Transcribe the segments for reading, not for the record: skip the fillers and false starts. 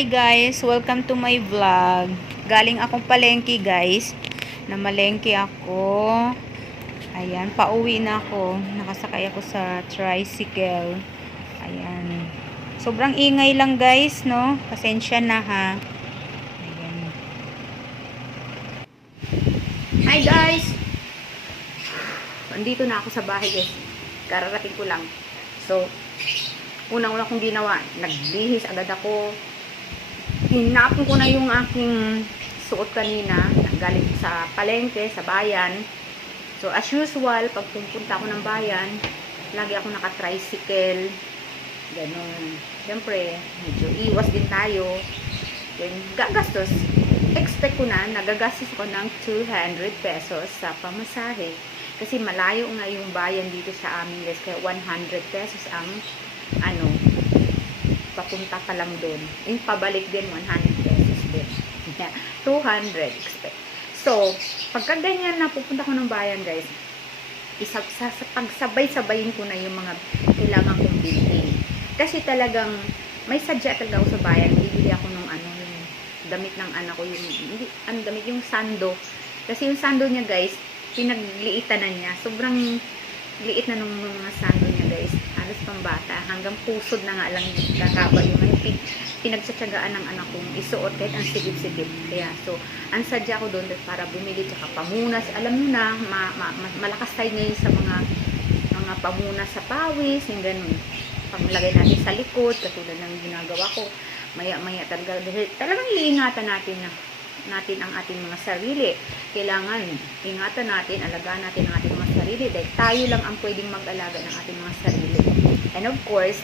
Hi guys, welcome to my vlog. Galing akong palengke guys. Namalengke ako. Ayan, pauwi na ako. Nakasakay ako sa tricycle. Ayan. Sobrang ingay lang guys, no? Pasensya na ha. Ayan. Hi guys! Andito na ako sa bahay guys. Kararating ko lang. So, unang-una kong ginawa, nagbihis agad ako. Hinapon ko na yung aking suot kanina, galing sa palengke, sa bayan. So, as usual, pag pupunta ako ng bayan, lagi ako naka-tricycle. Ganun. Siyempre, medyo iwas din tayo. Then, gagastos. Expect ko na, nagagastos ko ng 200 pesos sa pamasahe. Kasi malayo nga yung bayan dito sa amin guys. Kaya 100 pesos ang, papunta pa lang doon. Yung pabalik din, 100 pesos din. 200 expect. So, pagka ganyan na pupunta ko ng bayan guys, pagsabay-sabayin ko na yung mga kailangan kong bilhin. Kasi talagang, may sadya talaga ako sa bayan. Bibili ako ng yung damit ng anak ko. Yung sando. Kasi yung sando niya guys, pinagliitan na niya. Sobrang liit na nung mga sando niya guys. Halos pang bata. Hanggang pusod na nga lang kakaba yung pinagtsatsagaan ng anak kong isuot kahit ang sigip-sigip. Kaya, so, ang sadya ko doon para bumili tsaka pamunas. Alam mo na, malakas tayo ngayon sa mga pamunas sa pawis, yung ganun. Panglagay natin sa likod, katulad ng ginagawa ko. Maya-maya talagang iingatan natin ang ating mga sarili. Kailangan ingatan natin, alagaan natin ang ating mga sarili dahil tayo lang ang pwedeng mag-alaga ng ating mga sarili. And of course,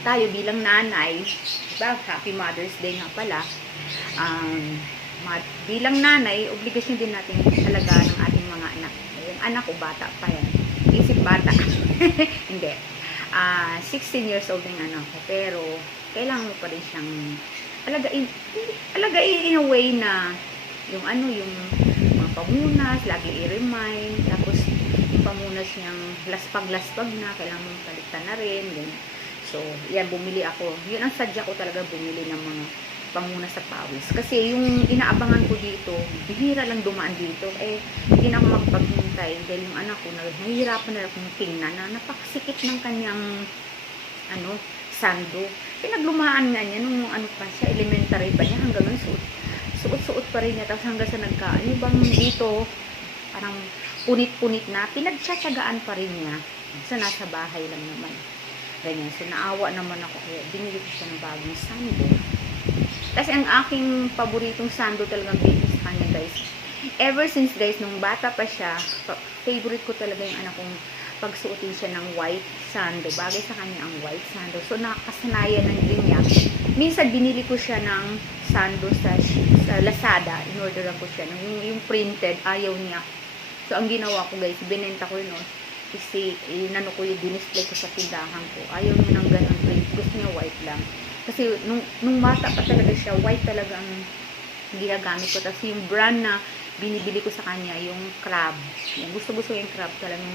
tayo bilang nanay, diba? Happy Mother's Day nga pala. Bilang nanay, obligasyon din natin alagaan ang ating mga anak. Yung anak ko, bata pa yan. Isip bata. Hindi. 16 years old yung anak ko. Pero, kailangan mo pa rin siyang alagain in a way na yung mga pamunas, lagi i-remind, tapos yung pamunas niyang laspag-laspag na, kailangan mong palitan na rin, ganyan. So, yan, bumili ako. Yun ang sadya ko talaga, bumili ng mga pamunas sa pawis. Kasi yung inaabangan ko dito, bihira lang dumaan dito, hindi na ako magpaghintay dahil yung anak ko, nahihirapan na akong tingnan na napakasikip ng kanyang sando. Pinaglumaan nga niya nung pa siya, elementary pa niya, hanggang nun suot pa rin niya, tapos hanggang sa bang dito, parang punit-punit na, pinagtsatsagaan pa rin niya, sa nasa bahay lang naman. Ganyan, so naawa naman ako, kaya binili ko siya ng bagong sando. Kasi ang aking paboritong sando talagang binili sa kanya guys. Ever since guys, nung bata pa siya, favorite ko talaga yung anak kong pagsuotin siya ng white sando. Bagay sa kanya ang white sando. So, nakakasanayan na din niya. Minsan, binili ko siya ng sando sa Lazada. In-orderan ko siya. Yung printed, ayaw niya. So, ang ginawa ko guys, binenta ko yun. Kasi, dinisplay ko sa tindahan ko. Ayaw niya ng ganun print. Gusto niya white lang. Kasi, nung bata pa talaga siya, white talaga ang ginagamit ko. Tapos, yung brand na binibili ko sa kanya, yung crab. Yung gusto-gusto yung crab, talagang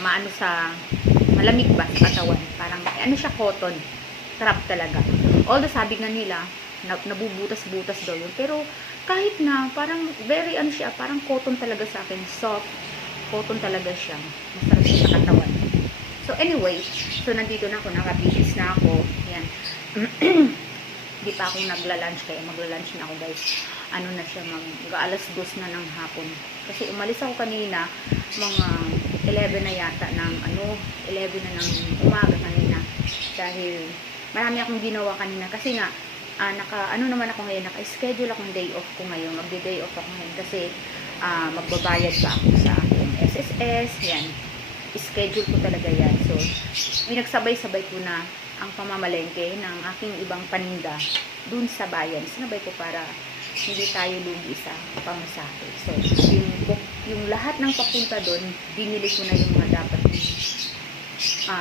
malamig ba sa katawan. Parang, siya, cotton. Crab talaga. Although sabi nga nila, nabubutas-butas daw yun. Pero, kahit na, parang, very siya, parang cotton talaga sa akin. Soft. Cotton talaga siya. Masarap siya sa katawan. So, anyway, so, nandito na ako, nakabihis na ako. Yan. Hindi pa ako nagla-lunch, kaya magla-lunch na ako guys. Na siya, mag-alas 2 na ng hapon. Kasi umalis ako kanina, mga 11 na yata ng 11 na ng umaga kanina. Dahil marami akong ginawa kanina. Kasi nga, naman ako ngayon, naka-schedule akong day off ko ngayon. Magde-day off ako ngayon kasi magbabayad pa ako sa aking SSS. Yan. Schedule ko talaga yan. So, pinagsabay-sabay ko na ang pamamalengke ng aking ibang paninda dun sa bayan. Sinabay ko para hindi tayo lugi sa pamasahe. So, yung lahat ng papunta doon, binili ko na yung mga dapat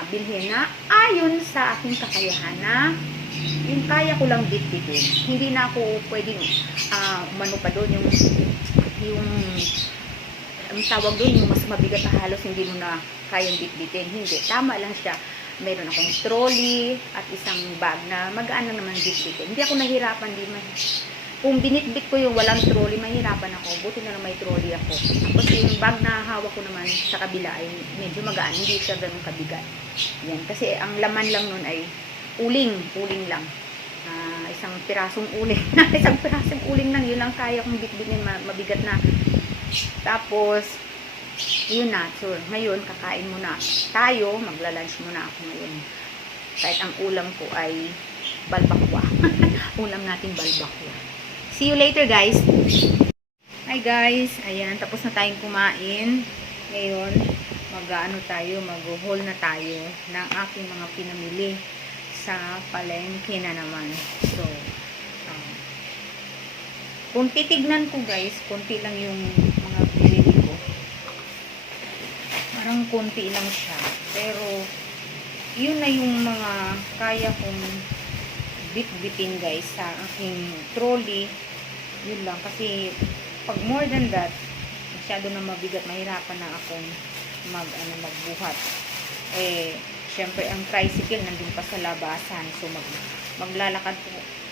bilhin na ayon sa aking kakayahan na yung kaya ko lang bitbitin. Hindi na ako pwedeng pa doon yung ang tawag doon, yung mas mabigat na halos hindi mo na kayang bitbitin. Hindi. Tama lang siya. Meron akong trolley at isang bag na magaan lang naman bitbitin. Hindi ako nahirapan din. Kung binitbit ko yung walang trolley, mahirapan ako. Buti na lang may trolley ako. Tapos yung bag na hawak ko naman sa kabila ay medyo magaan. Hindi siya ganun kabigat. Yan. Kasi ang laman lang nun ay uling. Uling lang. Isang pirasong uling. Isang pirasong uling lang. Yun lang kaya kong bitbitin. Mabigat na. Tapos, yun na. So, ngayon, kakain muna tayo. Magla-lunch muna ako ngayon. Kahit ang ulam ko ay balbakwa. Ulam natin balbakwa. See you later, guys. Hi, guys. Ayan, tapos na tayong kumain. Ngayon, mag-haul na tayo ng aking mga pinamili sa palengke na naman. So, kung titignan ko, guys, konti lang yung mga pinili ko. Parang konti lang siya. Pero, yun na yung mga kaya kong bit-bitin, guys, sa aking trolley. Yun lang. Kasi, pag more than that, masyado na mabigat, mahirapan na akong magbuhat. Syempre, ang tricycle nandun pa sa labasan. So, maglalakad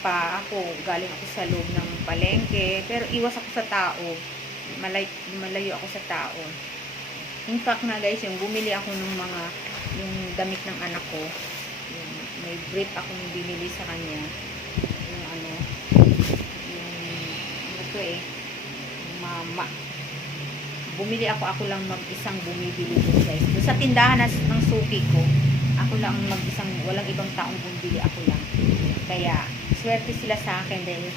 pa ako. Galing ako sa loob ng palengke. Pero, iwas ako sa tao. Malayo ako sa tao. In fact na, guys, yung bumili ako ng yung damit ng anak ko. May brief akong binili sa kanya. Mama. Bumili ako lang mag-isang bumibili ko, guys. Doon sa tindahan ng suki ko, ako lang mag-isang, walang ibang taong bumibili, ako lang. Kaya, swerte sila sa akin dahil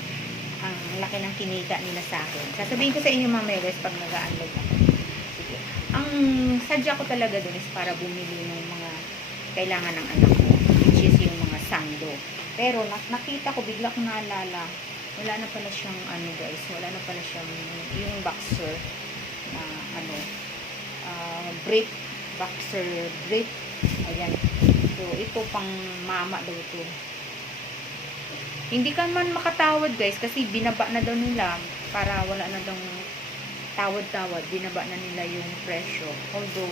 ang laki ng kinita nila sa akin. Sasabihin ko sa inyo mamaya, guys, pag nag-unload ako. Sige. Ang sadya ko talaga doon is para bumili ng mga kailangan ng anak ko, which is yung mga sando. Pero, nakita ko, bigla ko naalala, wala na pala siyang guys, wala na pala siyang yung boxer na brief, boxer brief. Ayan. So, ito pang mama daw ito. Hindi ka man makatawad, guys, kasi binaba na daw nila para wala na daw tawad-tawad. Binaba na nila yung presyo. Although,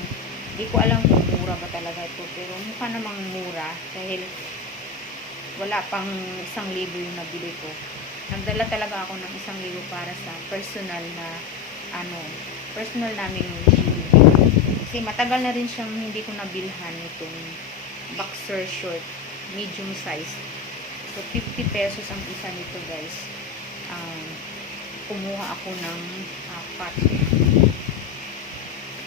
hindi ko alam kung mura ba talaga ito, pero mukha namang mura dahil wala pang 1,000 yung nabili ko. Nagdala talaga ako ng 1,000 para sa personal na personal namin machine. Kasi matagal na rin siyang hindi ko nabilhan itong boxer short, medium size. So 50 pesos ang isa nito, guys. Kumuha ako ng 4.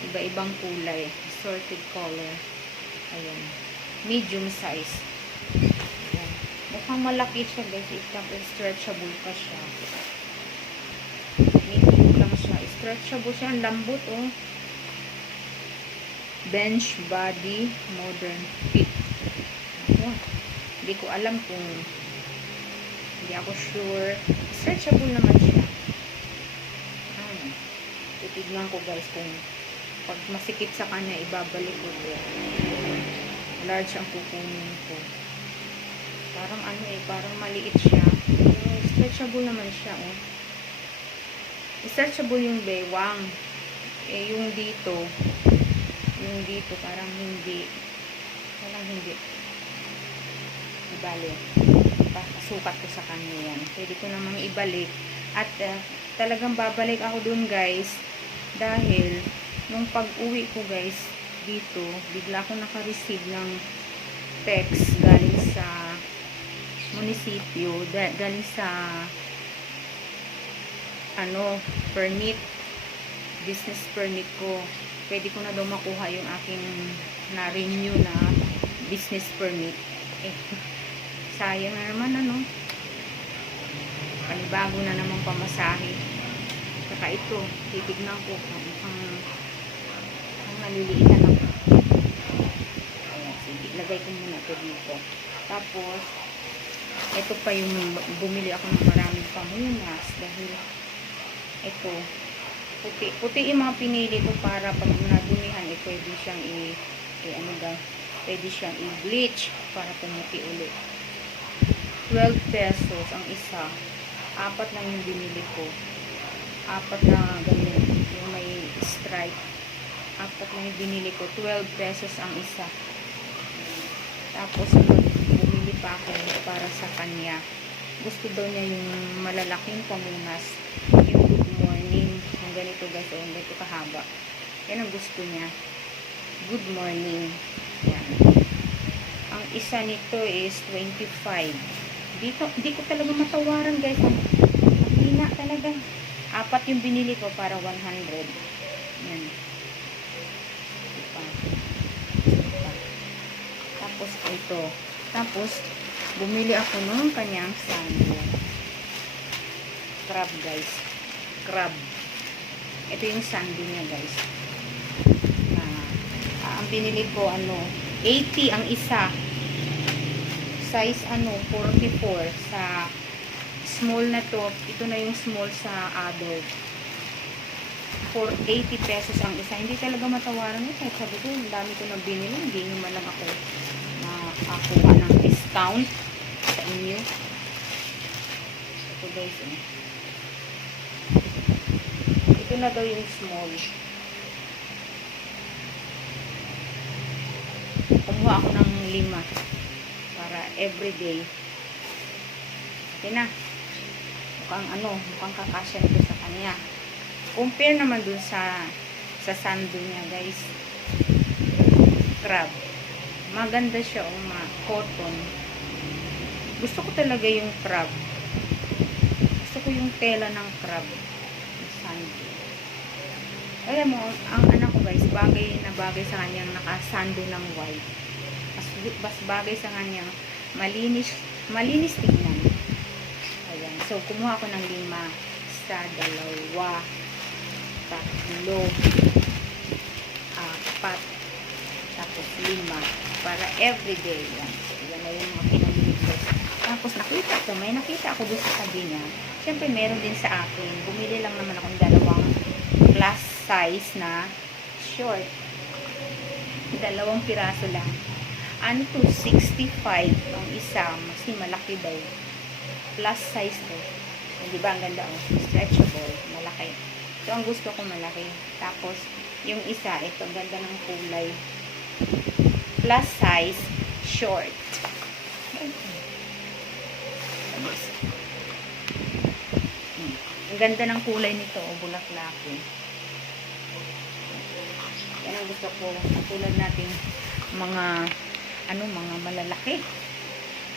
Iba-ibang kulay, assorted color. Ayan. Medium size. Mukhang malaki siya, guys. Stretchable pa siya. Medium lang siya. Stretchable siya. Ang lambot, oh. Bench body modern fit. Ayan. Hindi ko alam kung hindi ako sure. Stretchable naman siya. Titignan ko, guys, kung pag masikip sa kanya, ibabalik ko ito. Large ang kukunin ko. Parang parang maliit siya. Stretchable naman siya, oh. Stretchable yung bewang. Yung dito, parang hindi. Parang hindi. Ibalik. Pasukat ko sa kanya yan. Pwede ko namang ibalik. At talagang babalik ako dun, guys. Dahil, nung pag-uwi ko, guys, dito, bigla ako naka-receive ng text galing sa munisipyo, galing sa permit, business permit ko. Pwede ko na daw makuha yung aking na-renew na business permit. Sayang na naman, panibago na namang pamasahe. Saka ito, titignan ko ang naliliitan ako. Ayan, sige, lagay ko muna ito dito. Tapos, ito pa yung bumili ako ng maraming pamunas dahil ito, puti yung mga pinili ko para pag nadumihan, pwede siyang pwede siyang i-bleach para pumuti ulit. 12 pesos ang isa. 4 lang yung binili ko. 4 na ganyan, yung may stripe. 4 lang yung binili ko. 12 pesos ang isa. Tapos bumili pa ako para sa kanya. Gusto daw niya yung malalaking pamunas, yung good morning, yung ganito guys, yung ganito kahaba. Yan ang gusto niya. Good morning. Yan. Ang isa nito is 25. Di ko talaga matawaran guys. Ang hina talaga. 4 yung binili ko para 100. Yan. Diba? Tapos ito. Tapos bumili ako nung kanyang sando. Crab guys. Crab. Ito yung sando niya guys. Ang binili ko 80 ang isa. Size 44 sa small na to. Ito na yung small sa adult. For 80 pesos ang isa. Hindi talaga matawaran ito. Sabi ko, ang dami ko na binili. Hindi naman lang ako nakakuha ng discount sa inyo. Ito guys. Ito na daw yung small. Kumuha ako ng 5 para everyday. Okay na. Mukhang kakasya nito sa kanya. Compare naman dun sa sando niya, guys. Crab. Maganda siya, cotton. Gusto ko talaga yung crab. Gusto ko yung tela ng crab. Sando. Alam mo, ang anak ko guys, bagay na bagay sa kanyang nakasando ng white. Mas bagay sa kanyang malinis tignan. Ayan. So, kumuha ko ng 5. Sa 2, 3, 4, tapos 5. Para everyday. Yan. So, yan na yung mga pinamili ko. Tapos, may nakita ako doon sa tabi niya. Siyempre, meron din sa akin. Bumili lang naman akong 2 plus size na short. 2 piraso lang. 65 ang isa. Kasi malaki daw. Plus size to. Diba ang ganda stretchable. Malaki. So, ang gusto ko malaki. Tapos, yung isa, ito, ang ganda ng kulay. Plus size, short. Ang ganda ng kulay nito, bulaklaki. Yan ang gusto ko. Tulad natin, mga malalaki.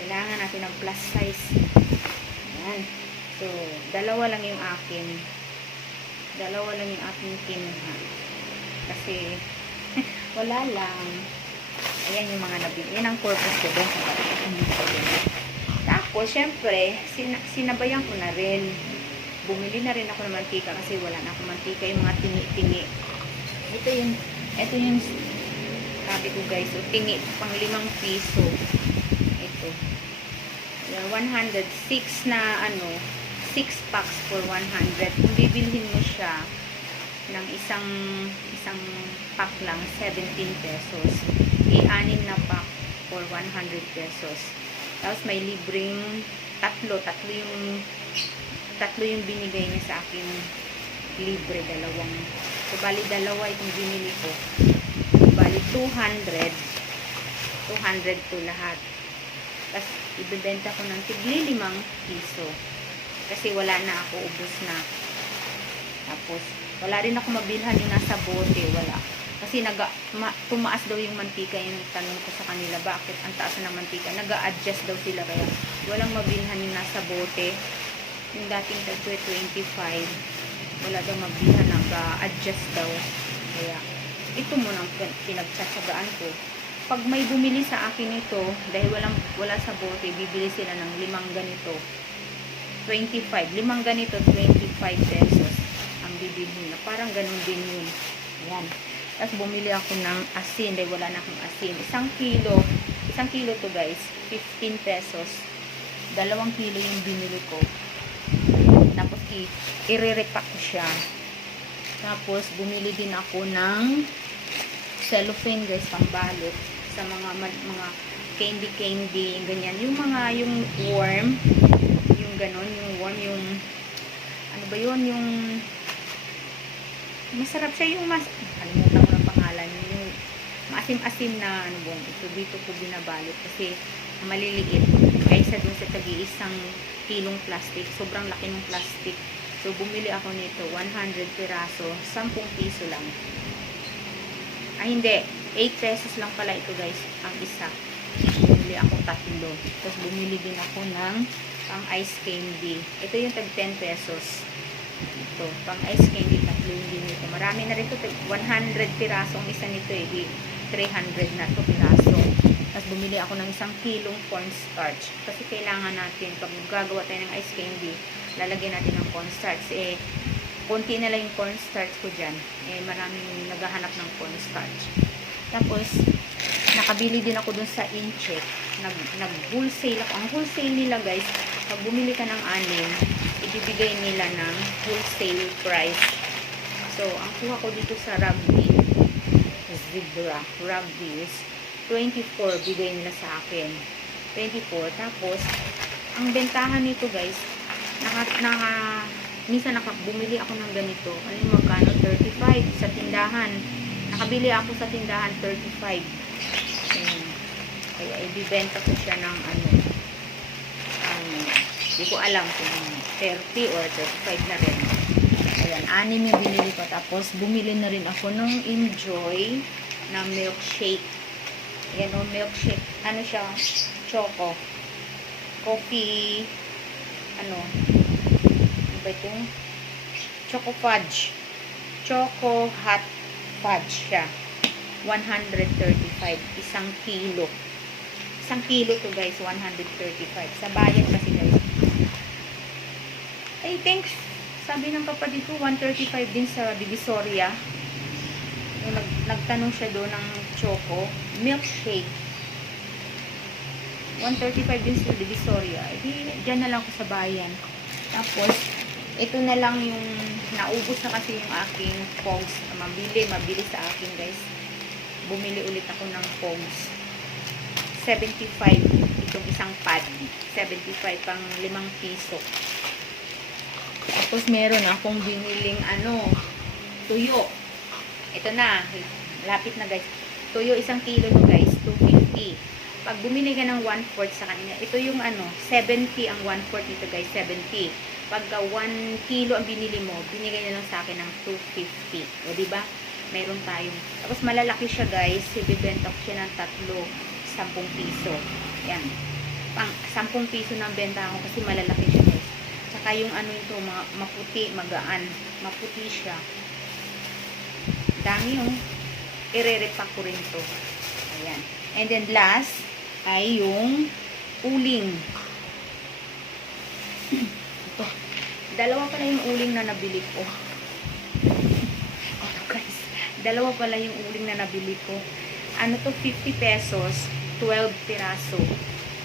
Kailangan natin ng plus size. Yan. So, 2 lang yung akin. 2 lang yung aking kinuha. Kasi, wala lang. Ayan yung mga nabili. Yan ang purpose ko doon. Tapos, syempre, sinabayan ko na rin. Bumili na rin ako ng mantika kasi wala na akong mantika. Yung mga tingi-tingi. Ito yung sabi ko guys. So, tingi. Pang 5 piso. Ito. 106 na 6 packs for 100. Kung bibilhin mo siya ng isang pack lang, 17 pesos. 6 na pack for 100 pesos. Tapos may libreng tatlo yung binigay niya sa akin. Libre, 2. So, bali 2 itong binili ko. Bali 200 to lahat. Tapos, ibibenta ko ng tigli 5 piso. Kasi wala na ako, ubos na. Tapos, wala rin ako mabilhan yung nasa bote. Wala. Kasi tumaas daw yung mantika. Yung tanong ko sa kanila, bakit ang taas na ng mantika? Nag-a-adjust daw sila. Kaya walang mabilhan yung nasa bote. Yung dating tag 25. Wala daw mabilhan. Nag-a-adjust daw. Kaya, ito muna ang pinagtsatsagaan ko. Pag may bumili sa akin ito, dahil wala sa bote, bibili sila ng 5 ganito. 25. 5 ganito, 25 pesos ang bibili na. Parang ganun din yun. Ayan. Tapos bumili ako ng asin dahil wala na akong asin. 1 kilo. 1 kilo to guys. 15 pesos. 2 kilo yung binili ko. Tapos i-repack ko siya. Tapos bumili din ako ng cellophane guys, pambalot sa mga candy, ganyan. Yung worm, yung ganon, yung worm, yung ano ba yun, yung masarap siya, yung kalimutan ko ng pangalan, yung maasim-asim na ano bang ito dito ko binabalot kasi maliliit kaysa dun sa tagi-isang kilong plastic. Sobrang laki ng plastic. So bumili ako nito 100 piraso, 10 piso lang. Ay hindi, 8 pesos lang pala ito guys, ang isa. Bumili ako 3. Tapos bumili din ako ng pang ice candy. Ito yung tag 10 pesos. Ito, pang ice candy, 3 din ito. Marami na rin ito, 100 piraso ang isa nito eh. Di 300 na ito piraso. Tapos bumili ako ng 1 kilong cornstarch. Kasi kailangan natin, pag gagawa tayo ng ice candy, lalagyan natin ng cornstarch. Eh, konti na lang yung cornstarch ko dyan. Eh, maraming naghahanap ng cornstarch. Tapos, nakabili din ako dun sa Incheck. Nag-wholesale ako. Ang wholesale nila guys, pag bumili ka ng 6, ibibigay nila ng wholesale price. So, ang kuha ko dito sa Rugby, Zebra, Rugby is 24 bigay nila sa akin. 24. Tapos, ang bentahan nito guys, minsan bumili ako ng ganito. Ano yung magkano? 35 sa tindahan. Nakabili ako sa tindahan 35. Kaya ibibenta ko siya ng ano, hindi ko alam kung 30 or 35 na rin. Ayan, 6 yung binili ko. Tapos, bumili na rin ako ng Enjoy na milkshake. Ayan o, milkshake. Ano siya? Choco. Coffee. Ano ba itong? Choco fudge. Choco hot fudge siya. 135. 1 kilo. 1 kilo to guys, 135. Sa bayan kasi guys. Ay, thanks. Sabi ng kapatid ko, 135 din sa Divisoria. Nagtanong siya doon ng choco. Milkshake. 135 din sa Divisoria. Diyan na lang ako sa bayan. Tapos, ito na lang yung naubos na kasi yung aking pogs. Mabili sa akin guys. Bumili ulit ako ng pogs. 75 itong isang pad. 75 pang 5 piso. Tapos meron akong biniling tuyo. Ito na, lapit na guys. Tuyo 1 kilo to guys, 250. Pag bumili ka ng 1/4 sa kanina, ito yung 70 ang 1/4 nito guys, 70. Pagka 1 kilo ang binili mo, binigay na lang sa akin ng 250. O diba? Meron tayong. Tapos malalaki siya guys, ibibenta ko siya ng 3, 10 piso. Yan. Pang 10 piso ng benta ko kasi malalaki siya guys. Tsaka yung ito, maputi, magaan. Maputi siya. Dami yung ire-repack ko rin to. Ayan. And then last ay yung uling. Ito. Dalawa pala yung uling na nabili ko. Oh guys. Dalawa pala yung uling na nabili ko. Ano to? 50 pesos. 12 piraso.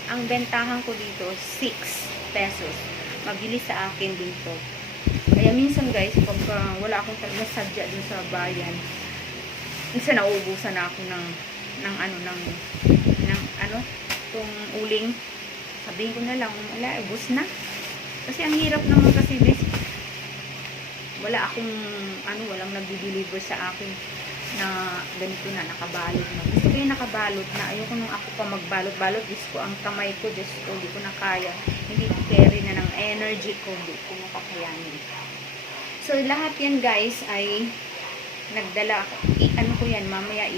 Ang bentahan ko dito, 6 pesos. Mabili sa akin din to. Kaya minsan guys, pag wala akong talaga sadya dun sa bayan, minsan nauubusan na ako ng itong uling. Sabihin ko na lang, wala, ubos na. Kasi ang hirap naman kasi guys, walang nagdi-deliver sa akin na ganito na, nakabalot na. Gusto ko yung nakabalot na. Ayoko nung ako pa magbalot-balot. Diyos ko, ang kamay ko, Diyos ko, hindi ko na kaya. Hindi ko carry na ng energy ko. Hindi ko nakakayanin. So, lahat yan guys ay nagdala ako. Ko yan, mamaya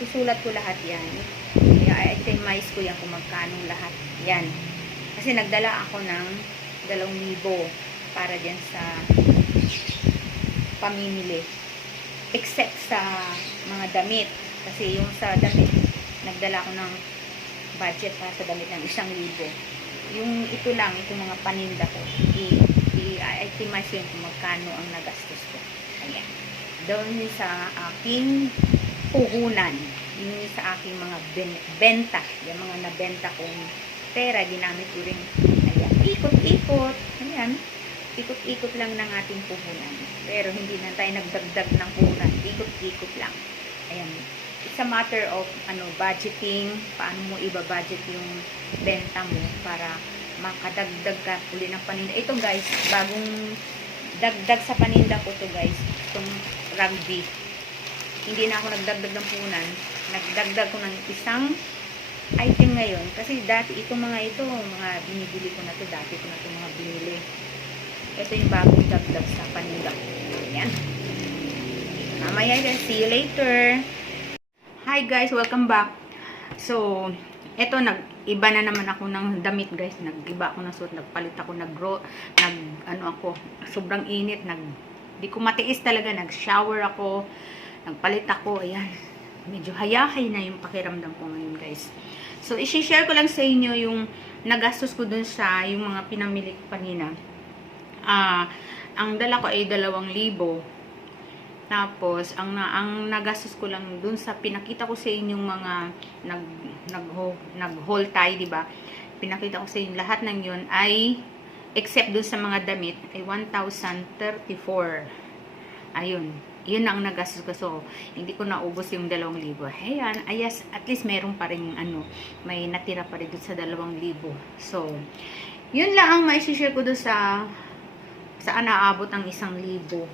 susulat ko lahat yan. I-itemize ko yan kung magkano lahat yan. Kasi nagdala ako ng 2,000 para dyan sa pamimili. Except sa mga damit. Kasi yung sa damit, nagdala ako ng budget para sa damit ng 1,000. Yung ito lang, itong mga paninda ko, i-itemize yun kung magkano ang nagastos ko. Ayan. Doon sa aking puhunan. Yung sa aking mga benta. Yung mga nabenta kong pera, ginamit ko rin. Ayan. Ikot-ikot. Ayan. Ikot-ikot lang ng ating puhunan. Pero hindi na tayo nagdagdag ng puhunan. Ikot-ikot lang. Ayan. It's a matter of budgeting. Paano mo iba-budget yung benta mo para makadagdag ka uli ng paninda. Ito guys, bagong dagdag sa paninda ko to guys. Itong Rugby. hindi na ako nagdagdag ng punan. Nagdagdag ko ng isang item ngayon. Kasi dati itong mga ito, mga binibili ko na to. Dati ko na to mga binili. Ito yung bagong dagdag sa paninda. Ayan. Mamaya guys, see you later. Hi guys, welcome back. So, eto nag-iba na naman ako ng damit guys. Nag-iba ako ng suot, nagpalit ako, sobrang init, di ko matiis talaga, nag-shower ako, nagpalit ako, ayan. Medyo hayahay na yung pakiramdam ko ngayon guys. So, i-share ko lang sa inyo yung nagastos ko dun sa yung mga pinamili ko kanina. Ang dala ko ay 2,000. Tapos, ang nagastos ko lang dun sa pinakita ko sa inyong mga nag-haul tayo, diba? Pinakita ko sa inyo lahat ng yun ay, except dun sa mga damit, ay 1,034. Ayun. Yun ang nagastos ko. So, hindi ko naubos yung 2,000. Ayan. Ayas, at least meron pa rin may natira pa rin dun sa 2,000. So, yun lang ang mai-share ko dun saan naabot ang 1,000.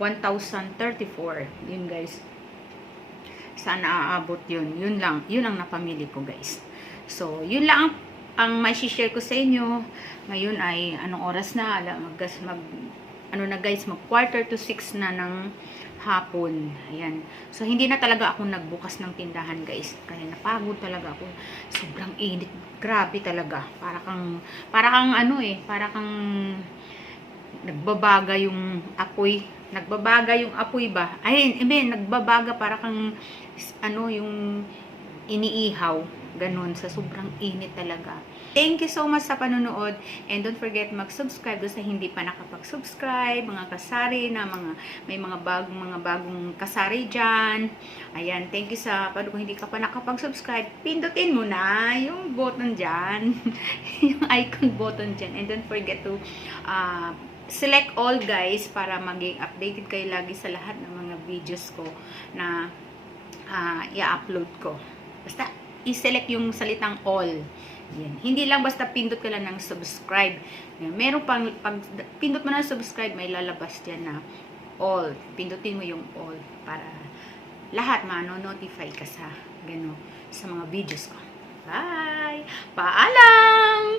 1,034. Yun guys. Saan naaabot yun? Yun lang. Yun ang napamili ko guys. So, yun lang ang may share ko sa inyo. Ngayon ay anong oras na? Mag 5:45 na ng hapon. Ayan. So, hindi na talaga ako nagbukas ng tindahan guys. Kaya napagod talaga ako. Sobrang init. Grabe talaga. Para kang nagbabaga yung apoy. Nagbabaga yung apoy ba? Ay, nagbabaga para kang yung iniihaw. Ganon, sa sobrang init talaga. Thank you so much sa panonood. And don't forget mag-subscribe sa hindi pa nakapag-subscribe. Mga kasari na may mga bagong kasari dyan. Ayan, thank you sa kung hindi ka pa nakapag-subscribe. Pindutin mo na yung button dyan. Yung icon button dyan. And don't forget to select all guys para maging updated kayo lagi sa lahat ng mga videos ko na i-upload ko. Basta i-select yung salitang all. Yan. Hindi lang basta pindot ka lang ng subscribe. Yan. Meron pang pag pindot mo na subscribe, may lalabas diyan na all. Pindutin mo yung all para lahat ma-notify ka sa mga videos ko. Bye! Paalam!